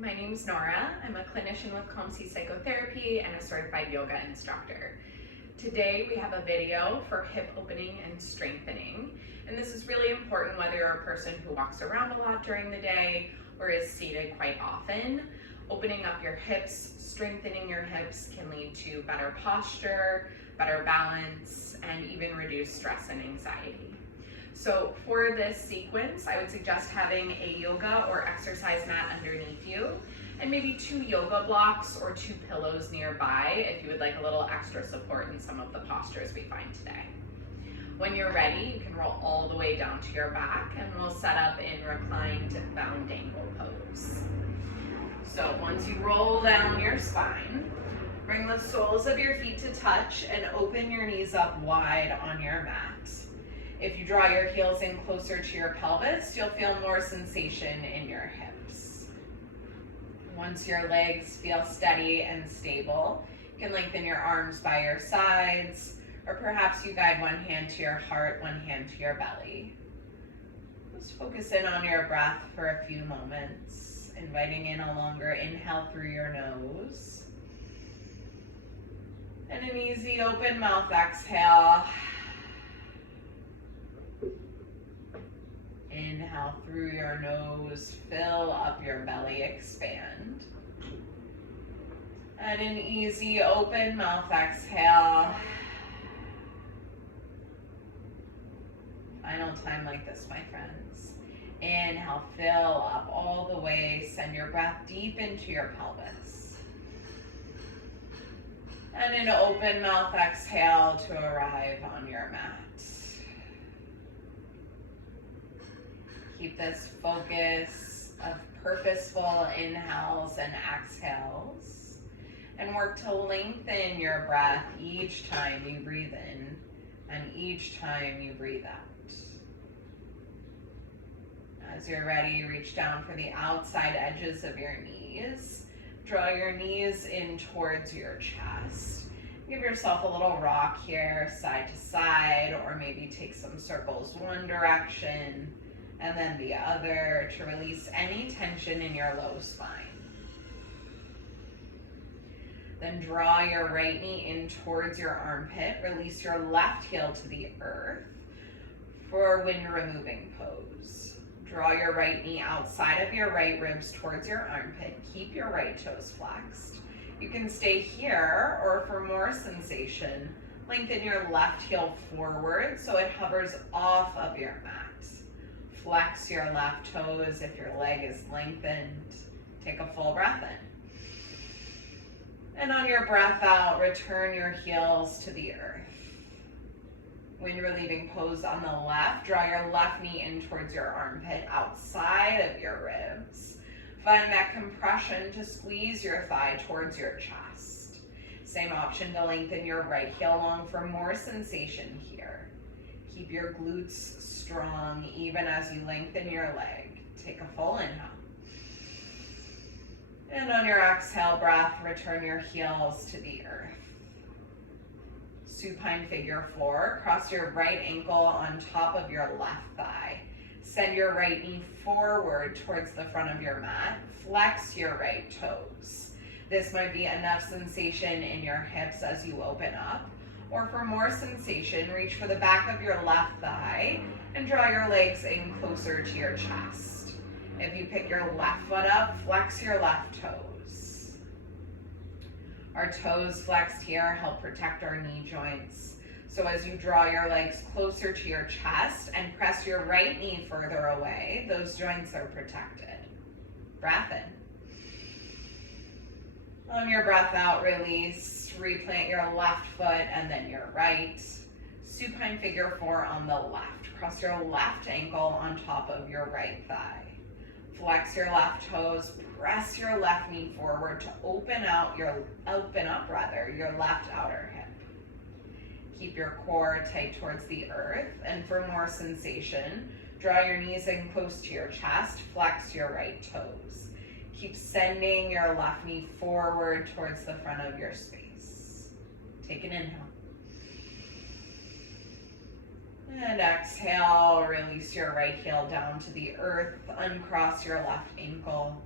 My name's Nora. I'm a clinician with Psychotherapy and a certified yoga instructor. Today we have a video for hip opening and strengthening. And this is really important whether you're a person who walks around a lot during the day or is seated quite often. Opening up your hips, strengthening your hips can lead to better posture, better balance, and even reduce stress and anxiety. So for this sequence, I would suggest having a yoga or exercise mat underneath you and maybe 2 yoga blocks or 2 pillows nearby if you would like a little extra support in some of the postures we find today. When you're ready, you can roll all the way down to your back and we'll set up in reclined bound angle pose. So once you roll down your spine, bring the soles of your feet to touch and open your knees up wide on your mat. If you draw your heels in closer to your pelvis, you'll feel more sensation in your hips. Once your legs feel steady and stable, you can lengthen your arms by your sides, or perhaps you guide one hand to your heart, one hand to your belly. Just focus in on your breath for a few moments, inviting in a longer inhale through your nose, and an easy open mouth exhale. Inhale through your nose, fill up your belly, expand. And an easy open mouth exhale. Final time like this, my friends. Inhale, fill up all the way, send your breath deep into your pelvis. And an open mouth exhale to arrive on your mat. Keep this focus of purposeful inhales and exhales, and work to lengthen your breath each time you breathe in and each time you breathe out. As you're ready, reach down for the outside edges of your knees. Draw your knees in towards your chest. Give yourself a little rock here, side to side, or maybe take some circles one direction and then the other to release any tension in your low spine. Then draw your right knee in towards your armpit. Release your left heel to the earth for wind removing pose. Draw your right knee outside of your right ribs towards your armpit. Keep your right toes flexed. You can stay here, or for more sensation, lengthen your left heel forward so it hovers off of your mat. Flex your left toes if your leg is lengthened. Take a full breath in. And on your breath out, return your heels to the earth. Wind relieving pose on the left. Draw your left knee in towards your armpit, outside of your ribs. Find that compression to squeeze your thigh towards your chest. Same option to lengthen your right heel long for more sensation here. Keep your glutes strong even as you lengthen your leg. Take a full inhale. And on your exhale breath, return your heels to the earth. Supine figure 4. Cross your right ankle on top of your left thigh. Send your right knee forward towards the front of your mat. Flex your right toes. This might be enough sensation in your hips as you open up. Or for more sensation, reach for the back of your left thigh and draw your legs in closer to your chest. If you pick your left foot up, flex your left toes. Our toes flexed here help protect our knee joints. So as you draw your legs closer to your chest and press your right knee further away, those joints are protected. Breath in. On your breath out, release. Replant your left foot and then your right. Supine figure 4 on the left. Cross your left ankle on top of your right thigh. Flex your left toes. Press your left knee forward to open up your left outer hip. Keep your core tight towards the earth, and for more sensation, draw your knees in close to your chest. Flex your right toes. Keep sending your left knee forward towards the front of your space. Take an inhale. And exhale, release your right heel down to the earth, uncross your left ankle.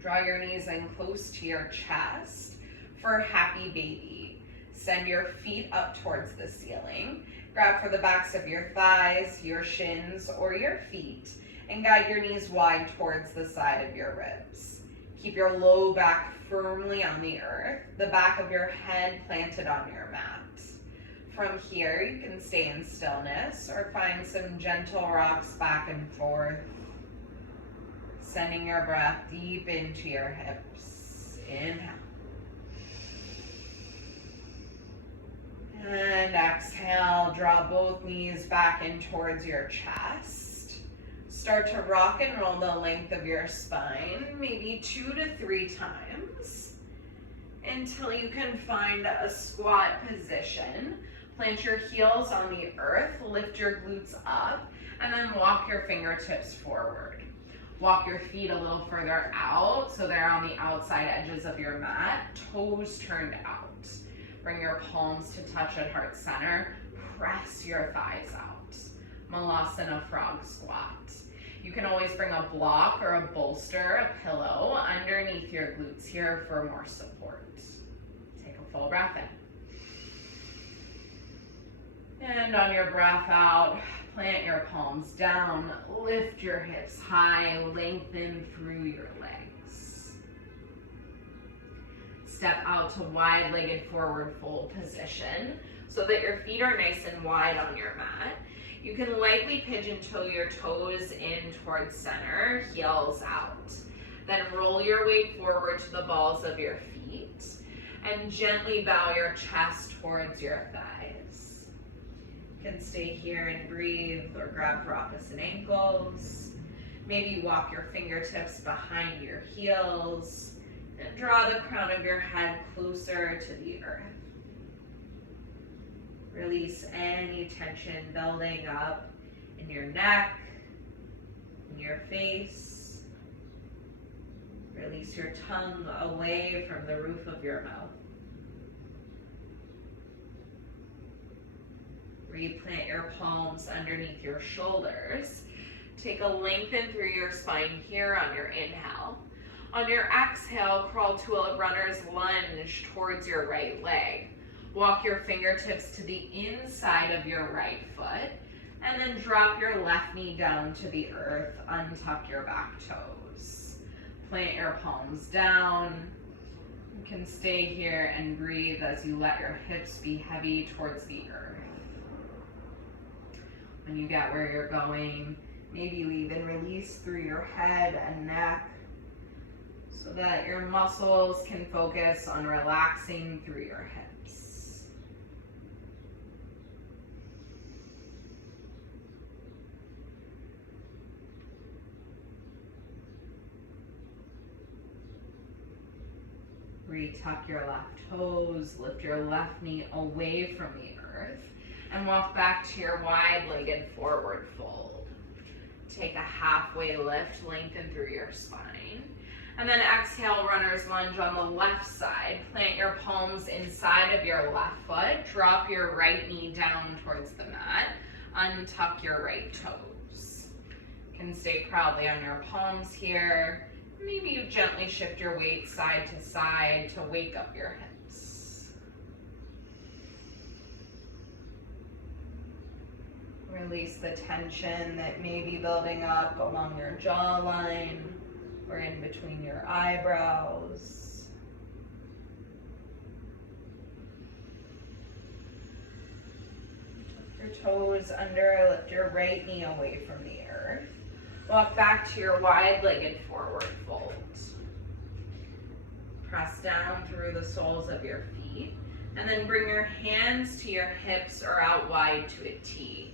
Draw your knees in close to your chest for happy baby. Send your feet up towards the ceiling. Grab for the backs of your thighs, your shins, or your feet, and guide your knees wide towards the side of your ribs. Keep your low back firmly on the earth, the back of your head planted on your mat. From here, you can stay in stillness or find some gentle rocks back and forth, sending your breath deep into your hips. Inhale. And exhale, draw both knees back in towards your chest. Start to rock and roll the length of your spine, maybe 2 to 3 times, until you can find a squat position. Plant your heels on the earth, lift your glutes up, and then walk your fingertips forward. Walk your feet a little further out so they're on the outside edges of your mat, toes turned out. Bring your palms to touch at heart center. Press your thighs out. Malasana frog squat. You can always bring a block or a bolster, a pillow, underneath your glutes here for more support. Take a full breath in. And on your breath out, plant your palms down, lift your hips high, lengthen through your legs. Step out to wide-legged forward fold position so that your feet are nice and wide on your mat. You can lightly pigeon toe your toes in towards center, heels out. Then roll your weight forward to the balls of your feet and gently bow your chest towards your thighs. You can stay here and breathe or grab for opposite ankles. Maybe walk your fingertips behind your heels and draw the crown of your head closer to the earth. Release any tension building up in your neck, in your face. Release your tongue away from the roof of your mouth. Replant your palms underneath your shoulders. Take a lengthen through your spine here on your inhale. On your exhale, crawl to a runner's lunge towards your right leg. Walk your fingertips to the inside of your right foot, and then drop your left knee down to the earth. Untuck your back toes. Plant your palms down. You can stay here and breathe as you let your hips be heavy towards the earth. When you get where you're going, maybe you even release through your head and neck so that your muscles can focus on relaxing through your hips. Retuck your left toes, lift your left knee away from the earth, and walk back to your wide-legged forward fold. Take a halfway lift, lengthen through your spine. And then exhale, runner's lunge on the left side. Plant your palms inside of your left foot. Drop your right knee down towards the mat. Untuck your right toes. You can stay proudly on your palms here. Maybe you gently shift your weight side to side to wake up your hips. Release the tension that may be building up along your jawline or in between your eyebrows. Tuck your toes under, lift your right knee away from the earth. Walk back to your wide-legged forward fold. Press down through the soles of your feet, and then bring your hands to your hips or out wide to a T.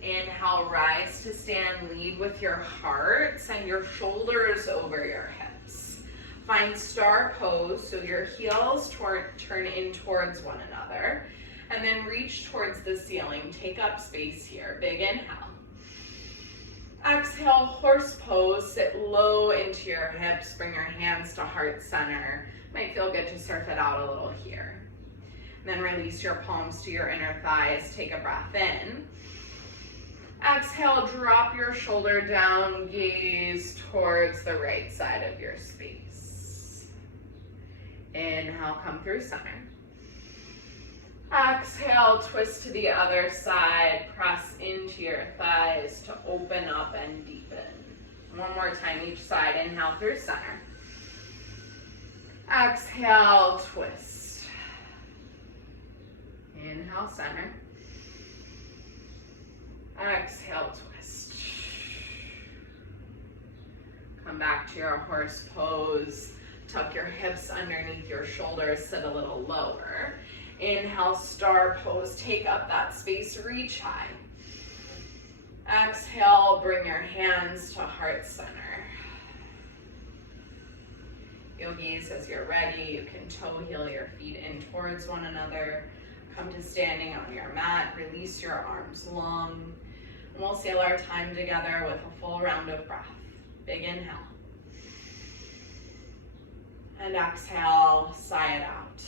Inhale, rise to stand, lead with your heart. Send your shoulders over your hips. Find star pose, so your heels turn in towards one another. And then reach towards the ceiling. Take up space here. Big inhale. Exhale, horse pose. Sit low into your hips. Bring your hands to heart center. Might feel good to surf it out a little here. And then release your palms to your inner thighs. Take a breath in. Exhale, drop your shoulder down, gaze towards the right side of your space. Inhale, come through center. Exhale, twist to the other side, press into your thighs to open up and deepen. One more time each side, inhale through center. Exhale, twist. Inhale, center. Exhale, twist. Come back to your horse pose. Tuck your hips underneath your shoulders, sit a little lower. Inhale, star pose, take up that space, reach high. Exhale, bring your hands to heart center. Yogis, as you're ready, you can toe heel your feet in towards one another. Come to standing on your mat, release your arms long. And we'll seal our time together with a full round of breath. Big inhale. And exhale, sigh it out.